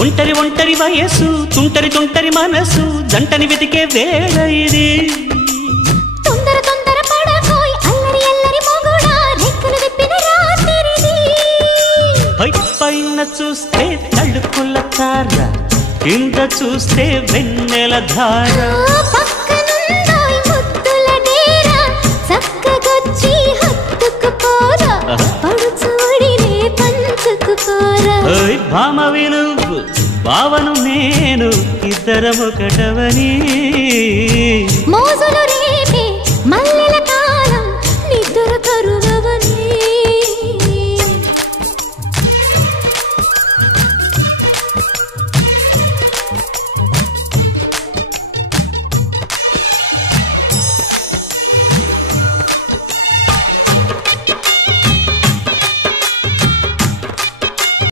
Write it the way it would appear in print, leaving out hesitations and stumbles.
ఒంటరి ఒంటరి వయస్సు తుంటరి తుంటరి మనసు జంటని వెతికే వేళ ఇది తొందర తొందర పడకోయ్ అల్లరి అల్లరి మొగుడా రెక్కలు విప్పిన రాత్రిది పైన చూస్తే తళుకుల తార కింద చూస్తే వెన్నెల ధార పక్కనుందోయ్ ముద్దుల డేరా చక్కగొచ్చి హత్తుకుపోరా పడుచూడినే పంచుకుపోరా ఓయ్ భామ వినువ్వు భావను నేను ఇద్దరమొకటవని మోజులు